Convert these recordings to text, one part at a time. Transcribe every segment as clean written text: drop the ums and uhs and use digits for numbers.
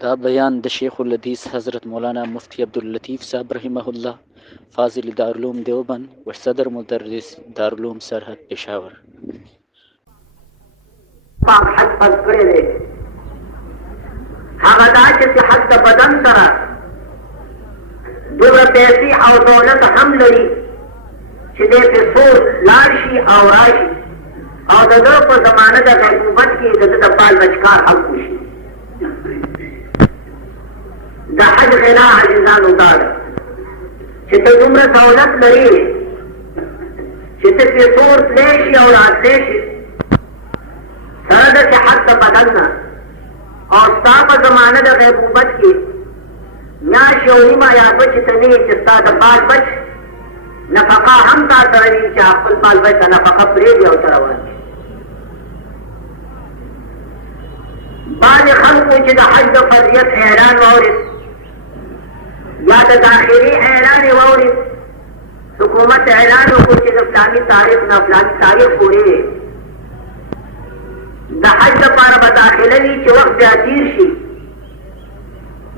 دا بیان د شیخ الحدیث حضرت مولانا مفتی عبداللطیف صاحب رحمه الله فاضل دارالعلوم دیوبند و صدر مدرس دارالعلوم سرحد پېښور. پاک حد فرض کړی دی هغه دا چې صحت د بدن سره دومره پیسې او دولت هم لري چې دی پې سور لاړ شي او راشي او د ده په زمانه د غیبوبت کې د ده د بال بچکار هم وشي. د حج غنا عزیزانو دا ده چې ته دومره دولت لري چې ته پې سور تلی شي او راتلی شي سره د صحت د بدن نه او ستا په زمانه د غیبوبت کې میاشت یو نیمه یا دوه چې ته نه یې چې ستا د بال بچ نفقه هم تا سره وي چې خپل بال بچ ته نفقه پرېږدي او ته روان شي. بعضې خلکو چې د حج د فرضیت اعلان واورېد یا د داخلي اعلان یې واورېد حکومت اعلان وکړو چې د فلاني تاریخ نه فلاني تاریخ پورې د حج لپاره به داخله وي چې وخت بیا تېر شي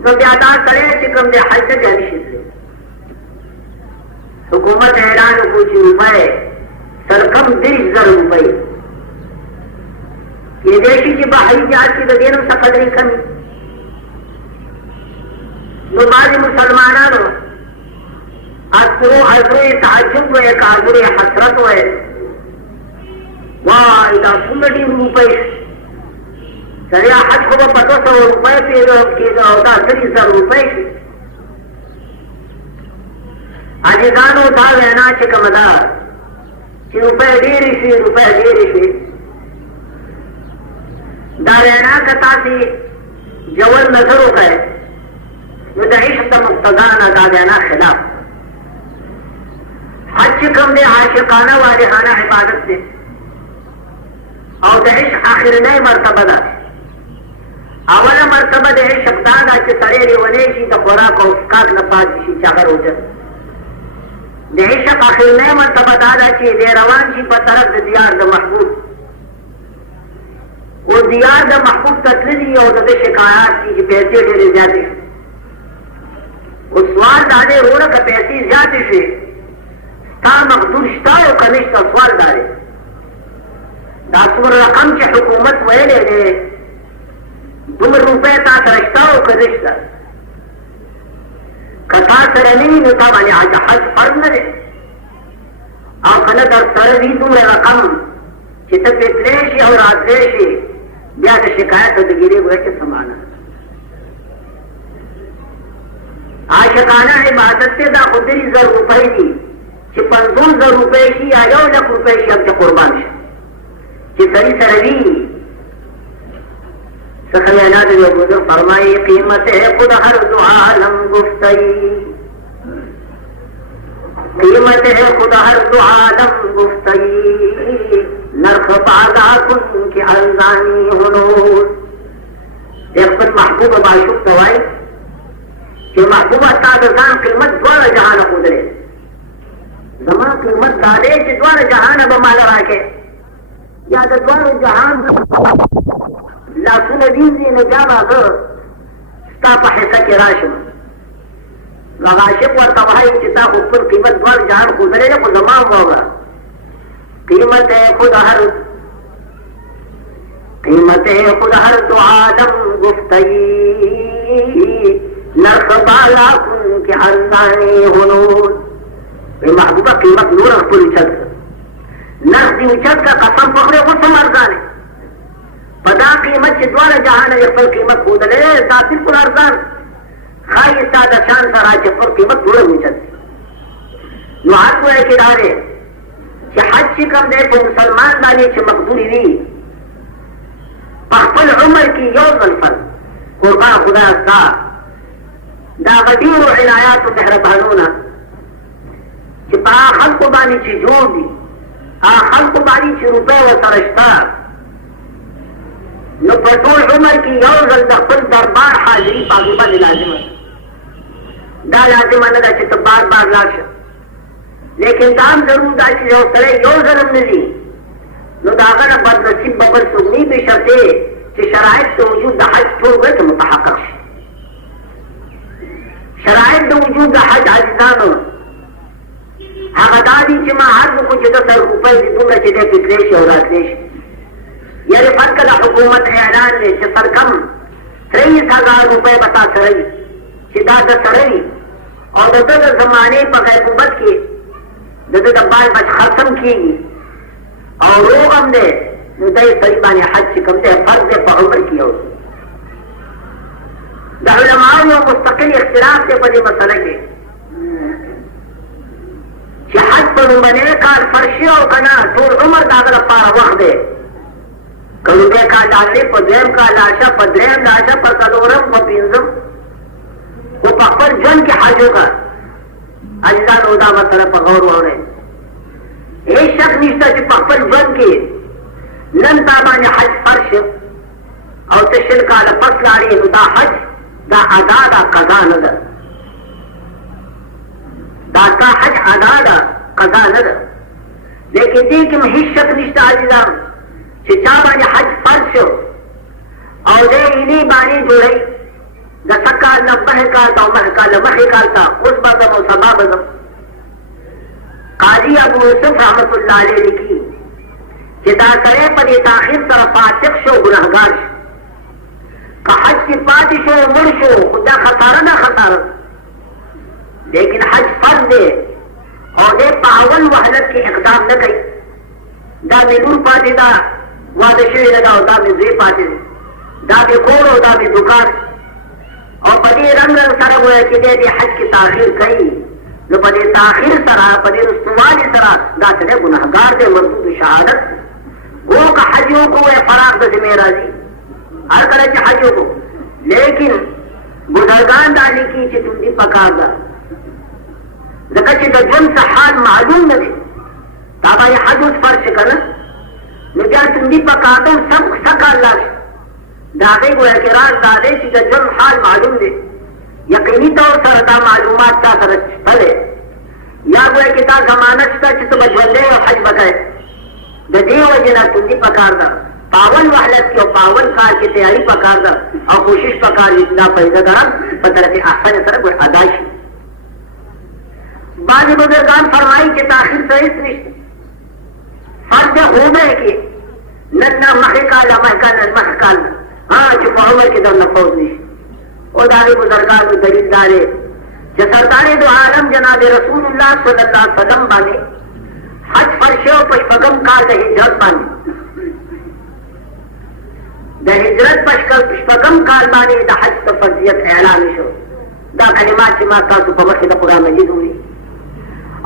نو بیا دا سړی چې کوم دی حج ته بیا نشي تللی. حکومت اعلان وکړو چې روپۍ سره کم 30,000 روپۍ کېدای شي چې بحري جهاز کې د دې نوم څه قدرې کمې نو بعضې مسلمانانو ازرو تعجب وایي که ازرو حسرت وایي وای دا څومره ډېر روپۍ سړی حج خو به په 200 روپۍ کېده او دا 30,000 روپۍ شي. عزیزانو دا وینا چې کومه ده چې روپۍ ډېرې شي روپۍ ډېرې شي دا وینا که تاسې جول نظر وکړئ نو د عشق د مقتضا نه دا وینا خلاف. حج چې کوم دی عاشقانه والهانه عبادت دی او د عشق آخرنۍ مرتبه ده. اوله مرتبه د عشق دا ده چې سړی لیونی شي د خوراک او څښاک نه پاتې شي چې هغه روژه. د عشق آخرنۍ مرتبه دا ده چې دی روان شي په طرف د دیار د محبوب او دیار د محبوب ته تللي او د ده شکایات دي چې پیسې ډېرې زیاتې شي. اوس سوال دا دی وروڼه که پیسې زیاتې شي ستا مقدور شته او که نشته سوال دا دی دا څومره رقم چې حکومت ویلی دی دومره روپۍ تا سره شته او که نشته که تا سره نه وي نو تا باندې حج فرض نه دی او که نه در سره وي دومره رقم چې ته پې تلی شي او راتلی شي بیا د شکایت او د ګیرې ګویا کې څه معنا ده. عاشقانه عبادت دی دا خو 30,000 روپۍ دي چې 50,000 روپۍ شي یا 1,00,000 روپۍ شي هم چې قربان شي چې سړي سره وي څخه وینا د یو بزرګ فرمایي قیمت خود هر دو عالم گفتئی قیمت خود هر دو عالم گفتئی نرخ بالا کن کی ارزانی هنوز. خپل محبوب معشوق ته وایي چې محبوبه ستا د ځان قیمت دواړه جهانه ښودلی زما قیمت دا دی چې دواړه جهانه به ماله راکړې یا د دواړو جهان لاسونه وینځي نو بیا به زه ستا په حصه کې راشم. نو هغه عاشق ورته وایي چې تا خو خپل قیمت دواړه جهان ښودلی دی خو زما هم واوره قیمت خود هر دو عالم گفتئی نرخ بالا کن که ارزانی هنوز. وی محبوبه قیمت نور خپل اوچت نرخ دې اوچت که قسم پخورې اوس هم ارزانې په دا قیمت چې دواړه جهانه یې خپل قیمت ښودلی دا بلکل ارزان ښایي ستا د شان سره چې خپل قیمت نور هم اوچت نو حق ویل کې دا دی چې حج چې کوم دی په مسلمان باندې چې مقدورې وي په خپل عمر کې یو ځل فرض قربان خدایه ستا دا هغه ډېرو عنایاتو مهربانونه چې په هغه خلکو باندې چې جوړ دي هغه خلکو باندې چې روپۍ ورسره شته نو په ټول عمر کې یو ځل د خپل دربار حاضري په هغې باندې لازمه ده. دا لازمه نه ده چې ته بار بار لاړ شه لیکن دا هم ضرور ده چې یو سړی یو ځل هم نه ځي نو د هغه نه بدنصیب به بل څوک نه وي بشرطې چې شرایط د وجود د حج ټول ورته متحقق شي. وجود د حج عزیزانو هغه دا دي چې ما عرض وکړو چې 10 روپۍ دي دومره چې دی فکرې شي او راتلی شي یعنې فرق د حکومت اعلان دی چې سر کم 23,000 روپۍ به تا سره وي چې دا د سره وي او د ده د زمانې په غیبوبت کې د ده د بال بچ ختم کېږي او روغ هم دی نو دی سړي باندې حج چې کوم دی فرض دی په عمر کې یو د علماو یو مستقل اختلاف دی په دې مسله کې چې حج په لومړني کال فرشي او که نه ټول عمر د هغه لپاره وخت دی که لومړی کال لاړې په دویم کال لاشه په درېیم لاشه په څلورم په پنځم خو په خپل ژوند کې حج وکړه عزیزانو دا مسله په غور واورئ هیڅ شک نشته چې په خپل ژوند کې نن تا باندې حج فرض شو او ته 20 کاله پس لاړې نو دا حج دا ادا ده قضا نه ده دا ستا حج ادا ده قضا نه ده لیکن دې کې هیڅ شک نشته عزیزان چې چا باندې حج فرض شو او دې اینې باندې جوړی د سکال نه 9 کال او 9 کال مخې کال ته اوس به زم او سبا به زم قاضي ابو یوسف رحمت الله علیه لیکي چې دا سړی په دې تاخیر سره فاسق شو ګناهګار شو که حج کې پاتې شو مړ شو خو دا خساره نه خساره لیکن حج فرض دی او دې په اول وهلت کې اقدام نه کوي دا مې لور پاتې ده واده شوې نه ده او دا مې زوی پاتې دی دا مې کور او دا مې دوکان او په دې رنګ سره وایي چې دې حج کې تاخیر کوي نو په دې تاخیر سره په دې رسوالي سره دا سړی ګناهګار دی مردود شهادت وہ کا حج کو فراغ د ذمہ راځي هر کله چې حج وکړو لیکن بزرگان دا لیکي چې تندي پکار ده ځکه چې د ژوند څه حال معلوم نه دی دا باندې حج اوس فرض شي که نه نو بیا تندي پکار ده سب سکال لاړ شي د هغې ګویا کې راز دا دی چې د ژوند حال معلوم دی یقیني طور سره دا معلومات تا سره شته دی یا ګویا کې دا ضمانت شته چې ته به ژوندی او حج به کوې د دې وجې نه تندي پکار ده پاول وحلت کې او پاول کار کې تیاری پکار ده او کوشش پکار دي چې دا پیدا ګرم په طرف احسن سره ګویا ادا شي بعضې بزرګان فرمایي چې تاخیر سره هېڅ نشته فرض خوب ہے کہ نہ محکالا محکالا محکالا ہاں جو عمر کے در نفوذ نہیں او داری بزرگان کو دلیل دارے جو سردار دو عالم جناب رسول اللہ صلی اللہ علیہ وسلم بانے حج فرشو پشپگم کال دا ہجرت بانے دا ہجرت پشپگم کال بانے دا حج تا فرضیت اعلان شو دا کلمات چما تاسو په مخکې د قرآن مجید ہوئی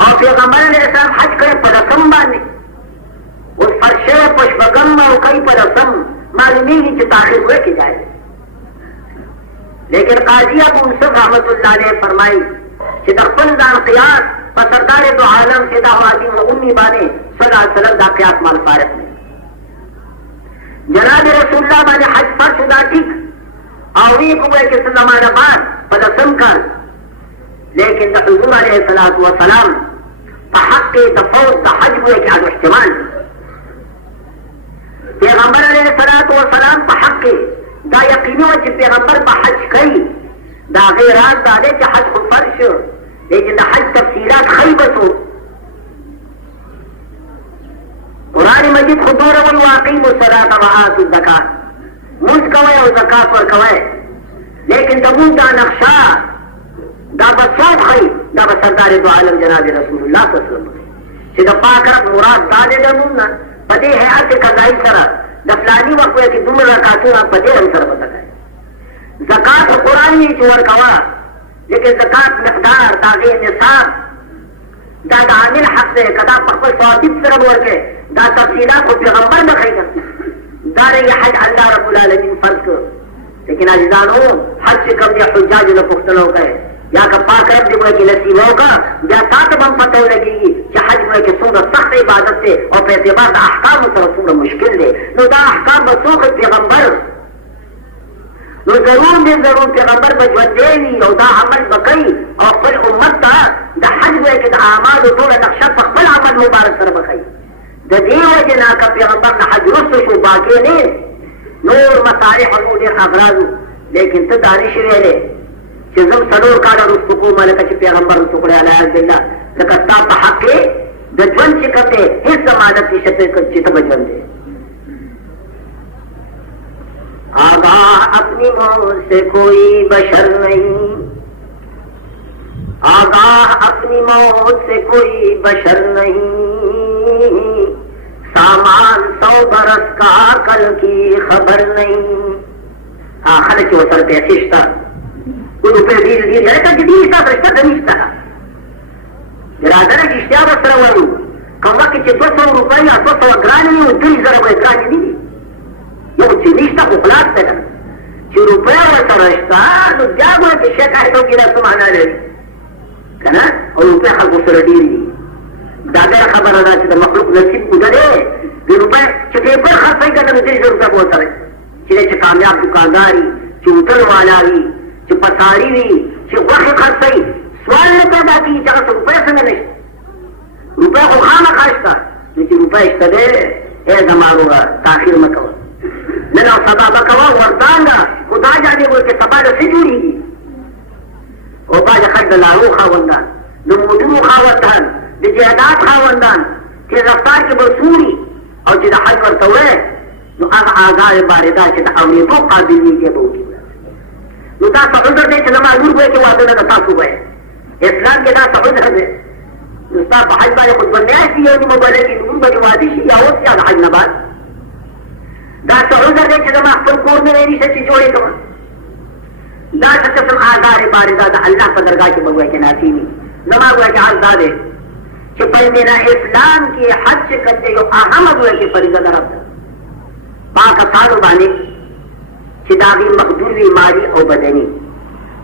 اور پیغمبر علیہ السلام حج کرے پر رسم بانے اس فرشے پشپگم اور کئی پر رسم معلومی کی تاخیر ہوئے کی جائے لیکن قاضی ابو یوسف رحمت اللہ علیہ فرمائی کہ دخل دان قیاس پر سردار دو عالم سیدہ عظیم و امی بانے صلی اللہ علیہ وسلم دا قیاس مال فارق میں جناب رسول اللہ بانے حج پر شدہ ٹھیک آوی کوئے کے سلمان بعد پر رسم کر لیکن دا حضور علیہ السلام فحق تفوت دا حج ہوئے کہ عدو احتمال پیغمبر علیہ السلام په حق دا یقیني و چې پیغمبر په حج کوي دا غیر راز دا دی چې حج خو فرض شو لیکن د حج تفصیلات خیبتو قرآن مجید خو دوره وایي واقیموا الصلاة وآتوا الزکاة مونځ کوئ او زکات ورکوئ لیکن د مونځ دا نقشه دا به څوک ښیي دا به سردار دو عالم جناب رسول الله صلی الله علیه وسلم چې د پاک رب مراد دا دی د مونځ نه پدې حیات قضائی سره د فلاني وخت کې دومره رکعتونه پدې هم سره پته کوي زکات قرآن یې چې ورکوه لیکن زکات مقدار د هغې نصاب دا د عامل حق دی که دا په خپل ثوابیت سره به ورکوې دا تفصیلات خو پیغمبر نه ښیي دارنګې حج الله رب العالمین فرض کړ لیکن عزیزانو حج چې کوم دی حجاجو نه پوښتنه وکړئ یا که پاک رب دې وکړي نصیب وکړه بیا تا ته به هم پته ولګېږي چې حج وکړي څومره سخت عبادت دی او په اعتبار د احکامو سره څومره مشکل دی نو دا احکام به څوک پیغمبر نو ضرور دی ضرور پیغمبر به ژوندی وي او دا عمل به کوي او خپل امت ته د حج وکړي د اعمالو ټوله نقشه په خپل عمل مبارک سره به کوي د دې وجې نه که پیغمبر نه حج وروسته شو باقي نه نور مصالح او نور ډېر اغراض لیکن ته دا نشي ویلی چې زم څلور کاله وروسته کومه لکه چې پیغمبر ټوکړی علیه بالله لکه ستا په حق کې د ژوند چې کوم دی هېڅ ضمانت نشته چې ته به ژوند دی. آگاہ اپنی موت سے کوئی بشر نہیں, آگاہ اپنی موت سے کوئی بشر نہیں, سامان 100 برس کا کل کی خبر نہیں. خلک یې ورسره پیسې شته, کوئی روپۍ ډېر لکه چې ډېر شته شته که نشته. راځه چې اشتیا ورسره وایو کوم وخت کې چې 200 روپۍ یا 200 ګرانې وي 3000 به ګرانې نه وي. یو چې نشته خو خلاص دی که نه, چې روپۍ ورسره شته نو بیا به چې شکایت وکړي دا څه معنا لري که نه. او روپۍ خلکو سره ډېرې دي. دا ډېره خبره ده چې د مخلوق نصیب اوږده دی. د روپۍ چې پیپر خرڅوي که نه نو 3000 روپۍ به ورسره چې کامیاب دکاندار وي, چې هوټل والا وي, چې پساري وي, چې غوښې خرڅوي, سوال نه پیدا کېږي چې هغه څه روپۍ څنګه نشته. روپۍ خو خامخا شته, نو چې روپۍ شته دی ای زما وروره تاخیر مه کوه, نن او سبا به کوه ورځانګه, خو دا جانې وایي چې سبا د څه جوړېږي. او بعضې خلک د لارو خاوندان, د موټرو خاوندان, د جایداد خاوندان چې رفتار کې به سوري او چې د حج ورته وایي نو هغه آزار بارده چې د اورېدو قابل نه دی به وکړي. نو دا څه عذر دی چې زما لور وایي چې واده نه ده تاسو وایي. اسلام کې دا څه عذر دی. نو ستا په حج باندې خو دوه میاشتې یو نیمه به لګي, لور به دې واده شي یا اوس یا د حج نه بعد. دا څه عذر دی چې زما خپل کور نه ویلی شه چې جوړې کړم. دا څه قسم آزار بارده د الله په درګاه کې به وایي چې نافي وي. زما وایي چې حال دا دی چې په مینا اسلام کې حج چې کوم دی یو اهمه وایي چې فریضه ده رب ده. پاکستانو باندې چې د هغې مقدور وي مالي او بدني,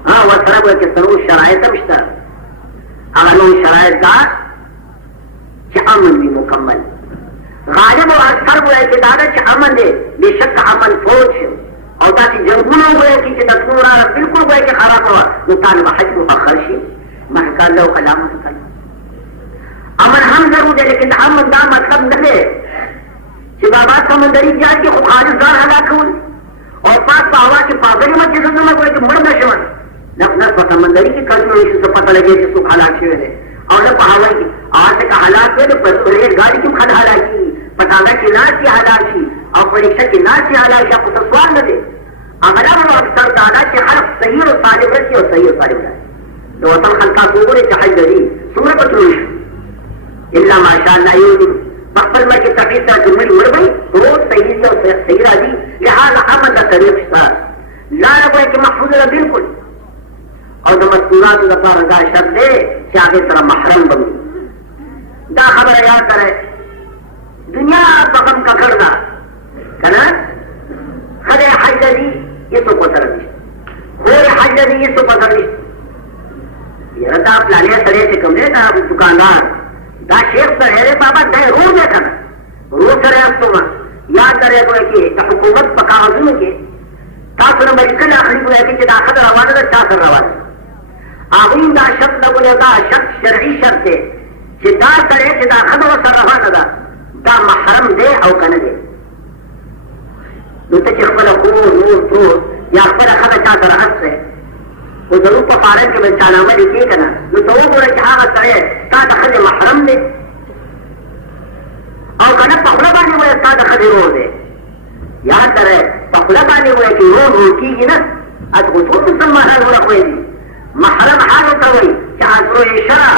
ورسره به چې څلور شرایط هم شته. هغه نور شرایط دا چې امن وي مکمل. غالب او اکثر به وایي چې دا ده چې امن دی, بېشکه امن فوج شو او داسې جنګونه ووایي چې د ټول راغله بلکل وایي چې خرابه وه نو تا نه به حج مؤخر شي. محکا الله کلامه کوي. امن هم ضرور دی, لیکن د امن دا مطلب نه دی چې بابا سمندري جال کې خو خالص ځان هلاکول او پاس په هوا کې پاگلې مه چې زما وایي چې مړ نه شول. نه په سمندري کې کلونه وشي څه پته لګېږي چې څوک هلاک شوی دی, او نه په هوا کې هغه که هلاک وی نو په ریل ګاډي کې هم خلک هلاک کېږي, په ټانګه کې ناست یې هلاک شي او په رکشه کې ناست یې هلاک شي. خو څه سوال نه دی. هغه به اکثر دا ده چې خلک صحیح او صالح راشي او صحیح او صالح راشي. د وطن خلکا وګورئ چې حج لري څومره به تللی شو الا ماشاءالله یو دي خپل مکې تقي سره چې مړ مړ وي ټول صحیح او صحیح راځي. لهذا امن د طریق شته, لاره به کې محفوظه ده بلکل. او د مذکوراتو لپاره دا شرط دی چې هغې سره محرم به وي. دا خبره یاد کړئ, دنیا په غم ککړ ده که نه. ښځې حج لري هېڅوک ورسره نشته, خور حج لري هېڅوک ورسره نشته. یاره دا پلانې سړی چې کوم دی دا دکاندار دا شیخ سره دی بابا دا یې رور دی که نه, رور سره استومه یاد لرئ ګویا کې د حکومت په کاغذونو کې تاسو نه به لیکل اخلي ګویا کې چې دا ښځه روانه ده چا سره روانه ده. هغوی دا شرط لګولې, دا شرط شرعي شرط دی چې دا سړی چې دا ښځه ورسره روانه ده دا محرم دی او که نه دی. نو ته چې خپله خور نور تور یا خپله ښځه چا سره هست دی خو ضرور په فارم کې به چانامه لیکې که نه, نو ته وګوره چې هغه سړی ستا د ښځې محرم دی او که نه په خوله باندې وایه ستا د ښځې رور دی. یاد لرئ په خوله باندې وایه چې رور کېږي نه, از خو ټول مسلمانان ورخوېږي. محرم هغه ته وایي چې عصرو شرع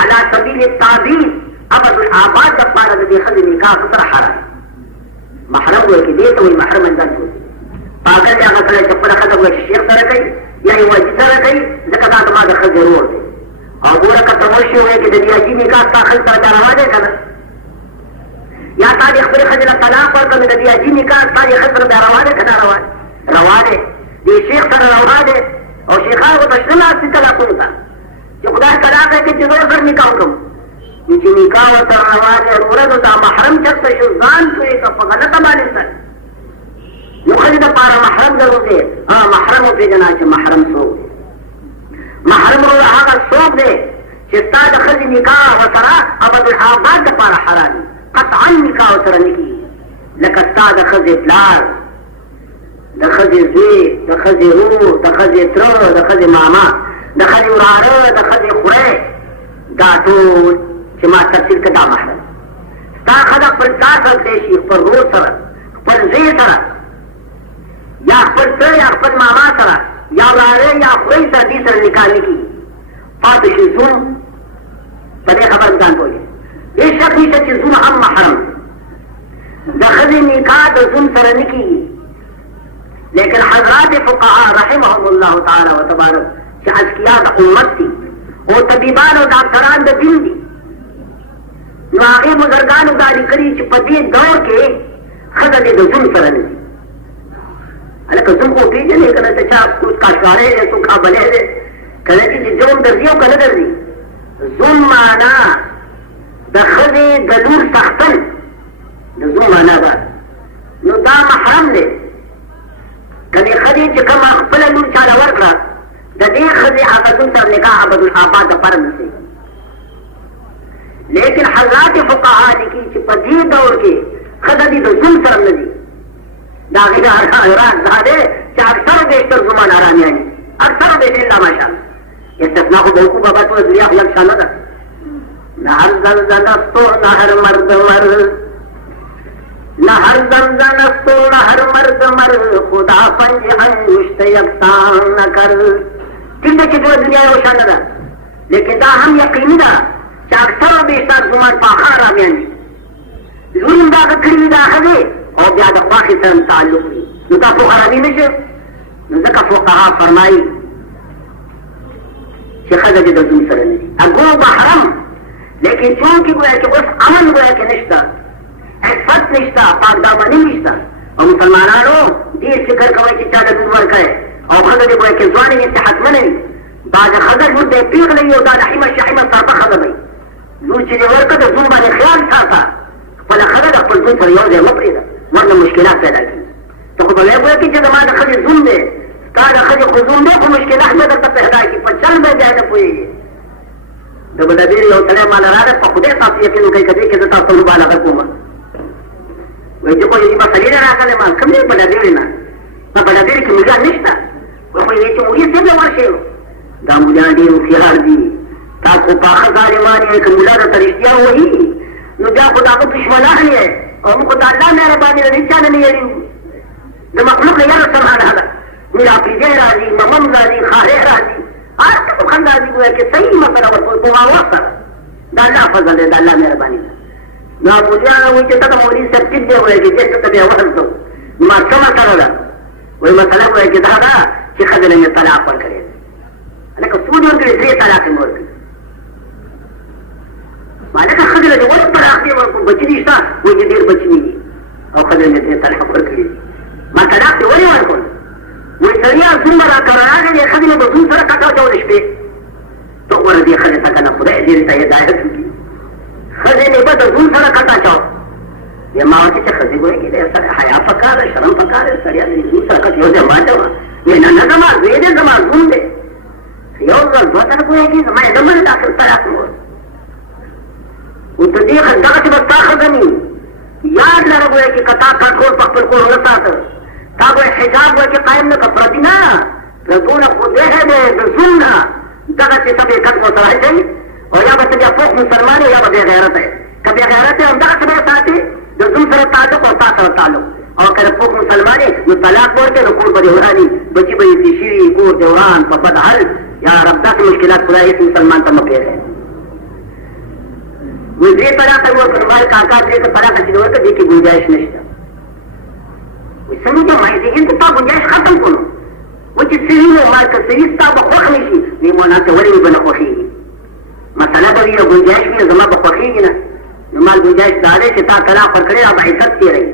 علی سبیل التعبید ابد الآباد دپاره د دې ښځې نکاح سره حرام. محرم وایي چې دې ته وایي محرم انځان شوی. پاگل دی هغه سړی چې خپله ښځه وایي چې شیخ سره کوي یا یې واجب سره کوي ځکه دا زما د ښځې رور دی. او ګوره که ته وشي وایي چې د نیاجي نکاح ستا ښځې سره دا روا دی که نه, یا تا دې خپلې ښځې له طلاق ورکړه نو د نیاجي نکاح ستا دې ښځې سره دا روا دی که نه روا دی؟ روا دی. دې شیخ سره روا دی او شیخان ورته شته ناست دي طلاقونو ته چې خدای طلاق یې کړي چې زه ورسره نکاح وکړم. نو چې نکاح ورسره روا دی وروره نو دا محرم چېرته شو ځان پوهې که په غلطه باندې سره نو ښځې دپاره محرم ضرور دی. محرم وپېژنه چې محرم څوک دی. محرم وروره هغه څوک دی چې ستا د ښځې نکاح ورسره ابدالآباد دپاره حرام وي, قطعا نکاح ورسره نه کېږي. لکه ستا د ښځې پلار, د ښځې زوی، د ښځې ورور، د ښځې تره، د ښځې ماما، د ښځې وراره، د ښځې خوری، دا ټول چې ما تفصیل کړه دا محرم. ستا ښځه خپل پلار سره تلی شي، خپل ورور سره، خپل زوی سره، یا خپل تره یا خپل ماما سره، یا وراره یا خوری سره دې سره نکاح نه کېږي. پاتې شي زوم. په دې خبره ځان پوهېږي. بېشک نشته چې زوم هم محرم د ښځې نکاح د زوم سره نه کېږي. لیکن حضرات فقها رحمهم الله تعالی و تبارک چې اذکیا د امت دي او طبیبان او ډاکټران د دین دي، نو هغې بزرګانو دا لیکلي چې په دې دور کې ښځه دې د زوم سره نه ځي. هلکه زوم خو پېژنې که نه ته چا څوک کاشغاری دی څوک کابلی دی کله چې زوم درځي او که نه درځي. زوم معنا د ښځې د لور سختن د زوم معنا ده. نو دا محرم دی. که دې ښځې چې کومه خپله لور چاله ورکړه د دې ښځې هغه زوم سره نکاح ابدالآباد دپاره نشي. لیکن حضرات فقها لیکي چې په دې دور کې ښځه دې د زوم سره نه ځي. د هغې راز دا دی چې اکثر بیشتر زومان حرامیان دي، اکثر بیشتر الا ماشاءالله. استثنا خو به وکړو بابا ټوله دنیا خو یک شان نه ده. نه هر زن استو نه هر مرد مرد، نه هر زن استو نه هر مرد مرد، خدا پنج انگشت یکسان نکر. ٹھیک ده چې ټوله دنیا یو شان نه ده، لیکن دا هم یقیني ده چې اکثر بیشتر زمان پاخه حرامیان دي. ظلم دا هغه کړي دا ښځې او بیا د خواښې سره تعلق وي، نو دا خو حرامي نه شي. نو ځکه فقها فرمایي چې ښځه دې د زوم سره نه ځي. اګو محرم، لیکن چونکې ګویا چې اوس امن ګویا کې نشته، عفت نشته، پاکدامني نشته، او مسلمانانو ډېر فکر کوئ چې چا ته لور ورکړی او ښځه دې ګویا کې ځوانې وي، صحتمنه وي. بعضې ښځه لور ته یې پېغله وي او دا لحیمه شحیمه سرپه ښځه به وي. لور چې دې ورکړه د زوم باندې خیال ساته، خپله ښځه د خپل زوم سره یو ځای مه پرېږده، ورنه مشکلات پیدا کېږي. ته خو به وایې ګویا کې چې زما د ښځې زوم دی، ستا د ښځې خو زوم دی، خو مشکلات به درته پیدا کړي، په چل به بیا نه پوهېږي. د بلدیر یو سړی ماله راغی، په خدای تاسو یقین وکړئ که دې کې زه تاسو مبالغه کومه. وایي چې خو یوې مسلې نه راغلی ما کوم دی بلدیر نه، په بلدیر کې مولا نشته. وایي خو یوې چې مولي صاحب له ورشئ، دا مولیان ډېر هوښیار دي، تاسو خو پاخه ظالمان یې، که مولا درته رښتیا ووایي نو بیا خو د هغه دشمنان یې، او موږ خو د الله مهرباني له هېچا نه نه یېرېږو. د مخلوق نه یاره سمانه ده، میرا پریدی راځي، ممم راځي، خارې راځي، هر څه خوند راځي، ګویا کې صحیح مسله ورته په باور سره. د الله فضل دی، د الله مهرباني ده. نو مولیان وایي چې ته د مولوي صاحب ټیټ دی، وایي چې دې ته بیا وصل کوو. نو ما څه مسله ده؟ وایي مسله وایي چې دا ده چې ښځه له مې طلاق ورکړی دی. هلکه څو دې ورکړي؟ 3 طلاق یې مې ورکړي. هلکه ښځې له دې ولې طلاق دې ورکړو؟ بچي دې شته؟ وایي چې ډېر بچي مې دي او ښځه مې 3 طلاق ورکړي دي. ما طلاق دې ولې ورکړل؟ وایي سړیا زوم به راکړه راغی، دې ښځې مې به زوم سره کټ واچول شپې. ته وګوره دې ښځې ته که نه خدای دې ته هدایت وکړي، ښځې مې به د زوم سره کټ اچاو. بیا ما ورته چې ښځې ګویا کې د سره حیا پکار ده، شرم پکار ده، سړیا دې زوم سره کټ یو ځای واچوه. وایي نه نه زما زوی دی، زما زوم دی، یو ځل دوه ځله ګویا کې زما یې نه منې دا طلاق مې ورکړ. او ته دې دغسې به ستا ښځه نه وي. یاد لره ګویا چې که تا کنټرول په خپل کور ونه ساته، تا ګویا حجاب ګویا کې قایم نه کړه، پردي نه، پردونه خو دی دی د زوم نه، دغسې ته به یې کټ ورسره اچوي، او یا به ته بیا پوخ مسلمان یې یا به بې غیرته یې. که بې غیرته یې همدغسې به یې ساتې، د زوم سره تعلق او تا سره تعلق. او که د پوخ مسلمان یې نو طلاق ورکړې، نو کور به دې وراني، بچي به یې تېشي وي، کور دې وران په بد حل. یا رب داسې مشکلات خدای هېڅ مسلمان ته مه پرېږدی. وایي 3 طلاق یې ورکړل. ما کاکا 3 طلاقه چې دې ورکړه دې کې ګنجایش نشته. وایي څنګه چې ما یې دې ته تا ګنجایش ختم کړو. وایي چې صحیح و، ما که صحیح ستا به خوښ نه شي. وایي مولانا ته ولې مې به نه خوښېږي؟ مسله به وي او ګنجایش وي، زما به خوښېږي نه. نو ما ګنجایش دا دی چې تا طلاق ورکړی او به عزت تېروي.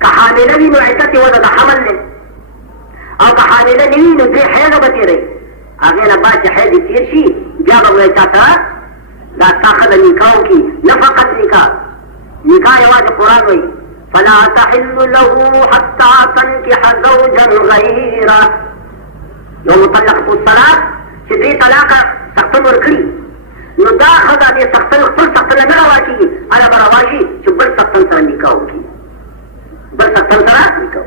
که حامله وي نو عزت یې وضع د حمل دی، او که حامله نه وي نو 3 حیضه به تېروي. هغې نه بعد چې حیض یې تېر شي بیا به وایي تا ته دا ستا ښځه نکاح وکړي، نه فقط نکاح، نکاح یوازې قرآن وایي فلا تحل له حتى تنكح زوجا غيره. یو مطلق الصلاة چې 3 طلاقه سختن ورکړي، نو دا ښځه دې سختن خپل سختن نه روا کېږي، هله به روا شي چې بل سختن سره نکاح وکړي، بل سختن سره نکاح.